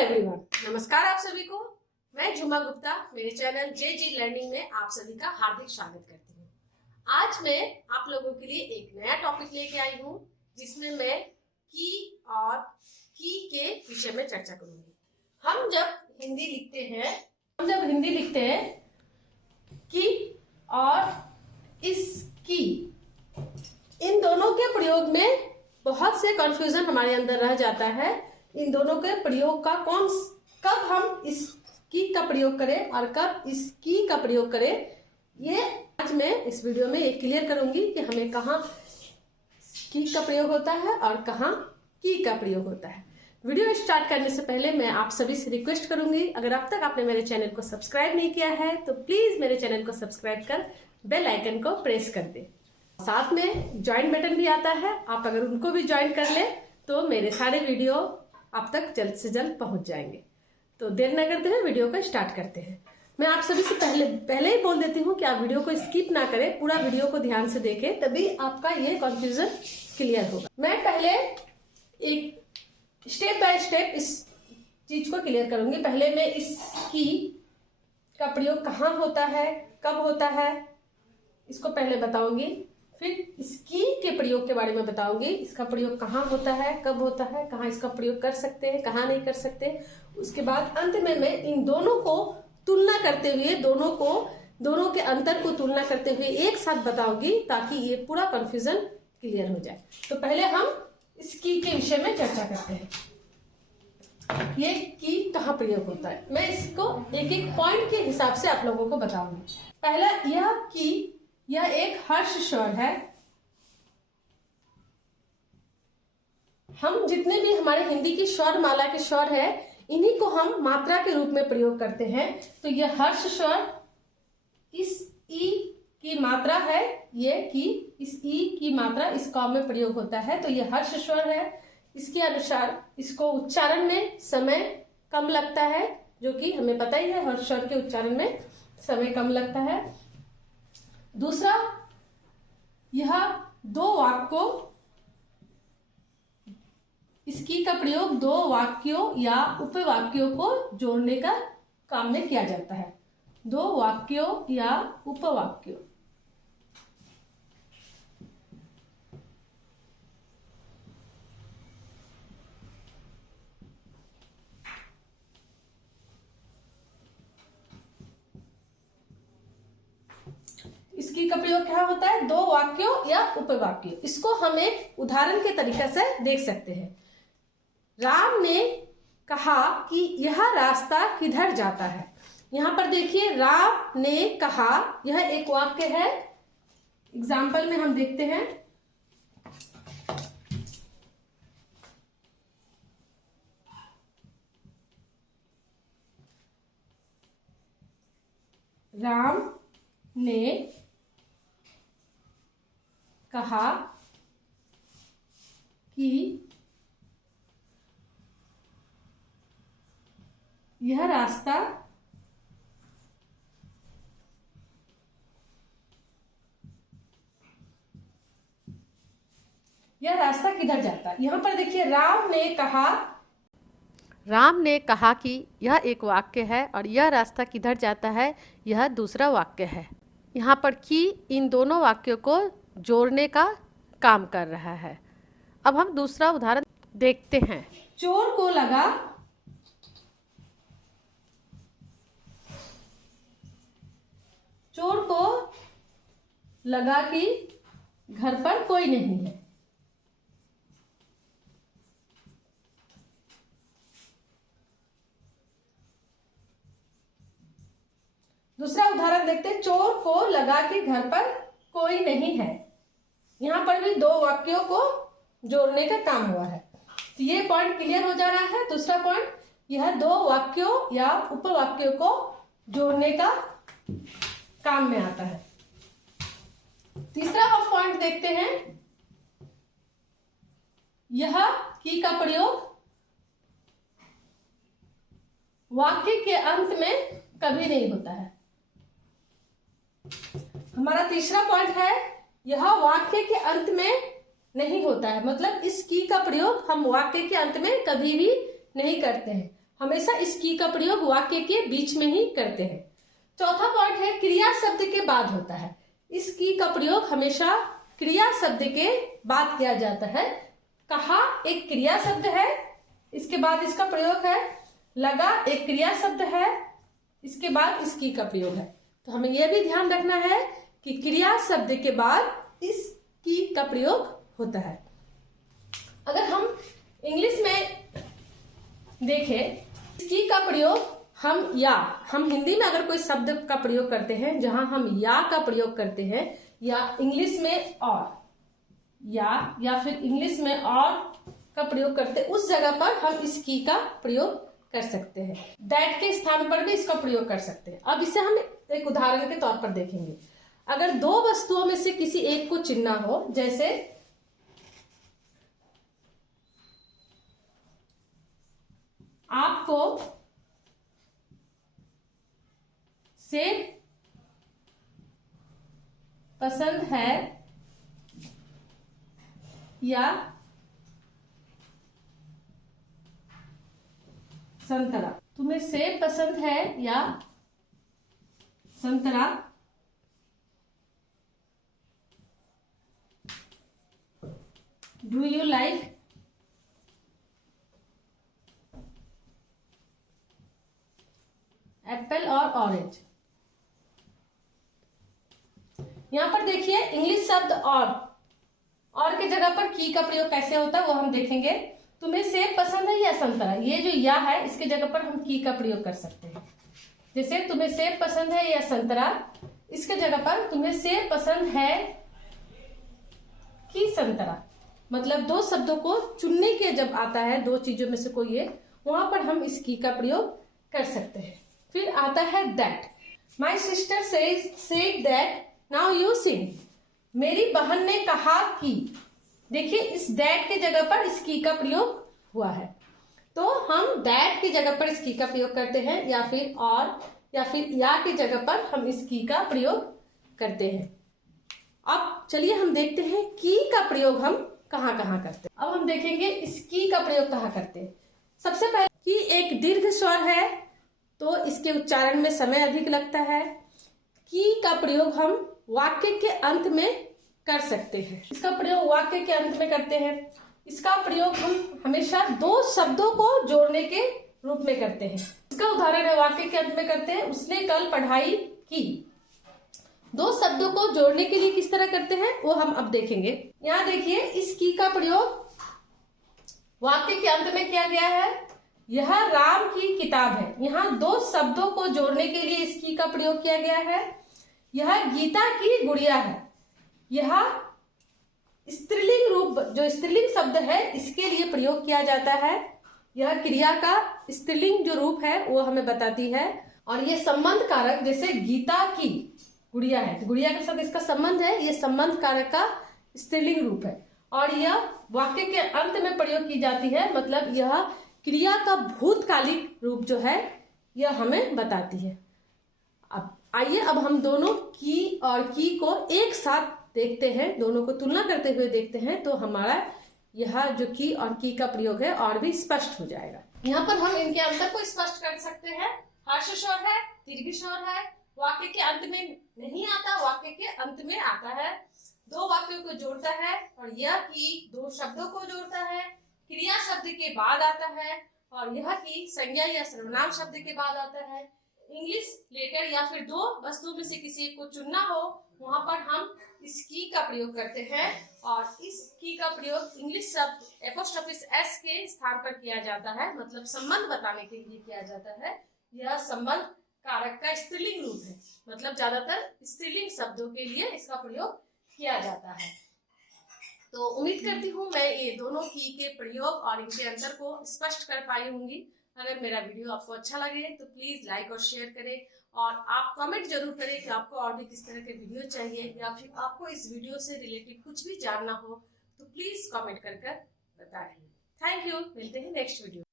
Everyone, नमस्कार आप सभी को। मैं झुमा गुप्ता मेरे चैनल जे लर्निंग में आप सभी का हार्दिक स्वागत करती हूँ। आज मैं आप लोगों के लिए एक नया टॉपिक लेके आई हूँ जिसमें मैं की और की के विषय में चर्चा करूंगी। हम जब हिंदी लिखते हैं की और इसकी, इन दोनों के प्रयोग में बहुत से कंफ्यूजन हमारे अंदर रह जाता है। इन दोनों के प्रयोग का कब हम इस की का प्रयोग करें और कब इस की का प्रयोग करें, ये आज मैं इस वीडियो में एक क्लियर करूंगी कि हमें कहाँ की का प्रयोग होता है और कहाँ की का प्रयोग होता है। वीडियो स्टार्ट करने से पहले मैं आप सभी से रिक्वेस्ट करूंगी, अगर अब तक आपने मेरे चैनल को सब्सक्राइब नहीं किया है तो प्लीज मेरे चैनल को सब्सक्राइब कर बेल आइकन को प्रेस कर दे। साथ में ज्वाइन बटन भी आता है, आप अगर उनको भी ज्वाइन कर ले तो मेरे सारे वीडियो आप तक जल्द से जल्द पहुंच जाएंगे। तो देर न करते हुए वीडियो को स्टार्ट करते हैं। मैं आप सभी से पहले ही बोल देती हूँ कि आप वीडियो को स्किप ना करें, पूरा वीडियो को ध्यान से देखें, तभी आपका ये कंफ्यूजन क्लियर होगा। मैं पहले एक स्टेप बाय स्टेप इस चीज को क्लियर करूंगी। पहले मैं इस की का प्रयोग कहाँ होता है, कब होता है, इसको पहले बताऊंगी। फिर इसकी के प्रयोग के बारे में बताऊंगी, इसका प्रयोग कहाँ होता है, कब होता है, कहाँ इसका प्रयोग कर सकते हैं, कहाँ नहीं कर सकते। उसके बाद अंत में मैं इन दोनों को तुलना करते हुए, दोनों के अंतर को तुलना करते हुए एक साथ बताऊंगी ताकि ये पूरा कंफ्यूजन क्लियर हो जाए। तो पहले हम इसकी के विषय में चर्चा करते हैं। ये की कहाँ प्रयोग होता है, मैं इसको एक एक पॉइंट के हिसाब से आप लोगों को बताऊंगी। पहला, यह की, यह एक हर्ष स्वर है। हम जितने भी हमारे हिंदी की स्वर माला के स्वर है, इन्हीं को हम मात्रा के रूप में प्रयोग करते हैं। तो यह हर्ष स्वर, इस ई की मात्रा है, ये की, इस ई की मात्रा इस कॉम में प्रयोग होता है, तो यह हर्ष स्वर है। इसके अनुसार इसको उच्चारण में समय कम लगता है, जो कि हमें पता ही है, हर्ष स्वर के उच्चारण में समय कम लगता है। दूसरा, यह दो वाक्यों, इसकी का प्रयोग दो वाक्यों या उपवाक्यों को जोड़ने का काम में किया जाता है। दो वाक्यों या उपवाक्यों। इसकी का प्रयोग क्या होता है, दो वाक्यों या उपवाक्यों। इसको हम एक उदाहरण के तरीके से देख सकते हैं। राम ने कहा कि यह रास्ता किधर जाता है। यहां पर देखिए, राम ने कहा, यह एक वाक्य है। एग्जाम्पल में हम देखते हैं, राम ने कहा कि यह रास्ता किधर जाता है। यहां पर देखिए, राम ने कहा कि यह एक वाक्य है और यह रास्ता किधर जाता है, यह दूसरा वाक्य है। यहाँ पर की इन दोनों वाक्यों को जोड़ने का काम कर रहा है। अब हम दूसरा उदाहरण देखते हैं। चोर को लगा कि घर पर कोई नहीं है। दूसरा उदाहरण देखते हैं, चोर को लगा कि घर पर कोई नहीं है। यहां पर भी दो वाक्यों को जोड़ने का काम हुआ है। तो ये पॉइंट क्लियर हो जा रहा है। दूसरा पॉइंट, यह दो वाक्यों या उपवाक्यों को जोड़ने का काम में आता है। तीसरा हम पॉइंट देखते हैं, यह की का प्रयोग वाक्य के अंत में कभी नहीं होता है। हमारा तीसरा पॉइंट है, यह वाक्य के अंत में नहीं होता है। मतलब इस की का प्रयोग हम वाक्य के अंत में कभी भी नहीं करते हैं। हमेशा इस की का प्रयोग वाक्य के बीच में ही करते हैं। चौथा पॉइंट है क्रिया शब्द के बाद होता है। इस की का प्रयोग हमेशा क्रिया शब्द के बाद किया जाता है। कहा एक क्रिया शब्द है, इसके बाद इसका प्रयोग है। लगा एक क्रिया शब्द है, इसके बाद इस की का प्रयोग है। तो हमें यह भी ध्यान रखना है कि क्रिया शब्द के बाद इस की का प्रयोग होता है। अगर हम इंग्लिश में देखें, इस की का प्रयोग हम हिंदी में अगर कोई शब्द का प्रयोग करते हैं जहां हम या का प्रयोग करते हैं, या इंग्लिश में और, या फिर इंग्लिश में और का प्रयोग करते हैं, उस जगह पर हम इस की का प्रयोग कर सकते हैं। दैट के स्थान पर भी इसका प्रयोग कर सकते हैं। अब इसे हम एक उदाहरण के तौर पर देखेंगे। अगर दो वस्तुओं में से किसी एक को चुनना हो, जैसे आपको सेब पसंद है या संतरा, तुम्हें सेब पसंद है या संतरा, डू यू लाइक एप्पल और ऑरेंज। यहां पर देखिए इंग्लिश शब्द और के जगह पर की का प्रयोग कैसे होता है वो हम देखेंगे। तुम्हें सेब पसंद है या संतरा, ये जो या है इसके जगह पर हम की का प्रयोग कर सकते हैं। जैसे तुम्हें सेब पसंद है या संतरा, इसके जगह पर तुम्हें सेब पसंद है कि संतरा। मतलब दो शब्दों को चुनने के जब आता है, दो चीजों में से कोई है, वहां पर हम इस की का प्रयोग कर सकते हैं। फिर आता है that. My sister said that now you sing. मेरी बहन ने कहा कि। देखिए इस दैट के जगह पर इस की का प्रयोग हुआ है, तो हम दैट की जगह पर इस की का प्रयोग करते हैं, या फिर और, या फिर या की जगह पर हम इस की का प्रयोग करते हैं। अब चलिए हम देखते हैं की का प्रयोग हम कहाँ कहाँ करते हैं। अब हम देखेंगे इस की का प्रयोग कहाँ करते हैं। सबसे पहले की एक दीर्घ स्वर है, तो इसके उच्चारण में समय अधिक लगता है। की का प्रयोग हम वाक्य के अंत में कर सकते हैं। इसका प्रयोग वाक्य के अंत में करते हैं। इसका प्रयोग हम हमेशा दो शब्दों को जोड़ने के रूप में करते हैं। इसका उदाहरण है वाक्य के अंत में करते हैं, उसने कल पढ़ाई की। दो शब्दों को जोड़ने के लिए किस तरह करते हैं वो हम अब देखेंगे। यहाँ देखिए इस की का प्रयोग वाक्य के अंत में किया गया है। यह राम की किताब है। यहाँ दो शब्दों को जोड़ने के लिए इस की का प्रयोग किया गया है। यह गीता की गुड़िया है। यह स्त्रीलिंग रूप, जो स्त्रीलिंग शब्द है, इसके लिए प्रयोग किया जाता है। यह क्रिया का स्त्रीलिंग जो रूप है वो हमें बताती है। और ये संबंध कारक, जैसे गीता की गुड़िया है, गुड़िया के साथ इसका संबंध है, ये संबंध कारक का स्त्रीलिंग रूप है। और यह वाक्य के अंत में प्रयोग की जाती है, मतलब यह क्रिया का भूतकालिक रूप जो है यह हमें बताती है। अब आइए अब हम दोनों की और की को एक साथ देखते हैं, दोनों को तुलना करते हुए देखते हैं, तो हमारा यह जो की और की का प्रयोग है और भी स्पष्ट हो जाएगा। यहाँ पर हम इनके अंतर को स्पष्ट कर सकते हैं। हर्ष स्वर है, दीर्घ स्वर है, वाक्य के अंत में नहीं आता, वाक्य के अंत में आता है, दो वाक्यों को जोड़ता है, और यह की दो शब्दों को जोड़ता है, क्रिया शब्द के बाद आता है, और यह की संज्ञा या सर्वनाम शब्द के बाद आता है। इंग्लिश लेटर या फिर दो वस्तुओं में से किसी को चुनना हो, वहां पर हम इस की का प्रयोग करते हैं, और इस की का प्रयोग इंग्लिश शब्द एपोस्ट्रोफी एस के स्थान पर किया जाता है, मतलब संबंध बताने के लिए किया जाता है। यह संबंध कारक का स्त्रीलिंग रूप है, मतलब ज्यादातर स्त्रीलिंग शब्दों के लिए इसका प्रयोग किया जाता है। तो उम्मीद करती हूँ मैं ये दोनों की के प्रयोग और इनके अंतर को स्पष्ट कर पाई होंगी। अगर मेरा वीडियो आपको अच्छा लगे तो प्लीज लाइक और शेयर करें, और आप कमेंट जरूर करें कि आपको और भी किस तरह के वीडियो चाहिए, या फिर आपको इस वीडियो से रिलेटेड कुछ भी जानना हो तो प्लीज कमेंट कर बताएं। थैंक यू, मिलते हैं नेक्स्ट वीडियो।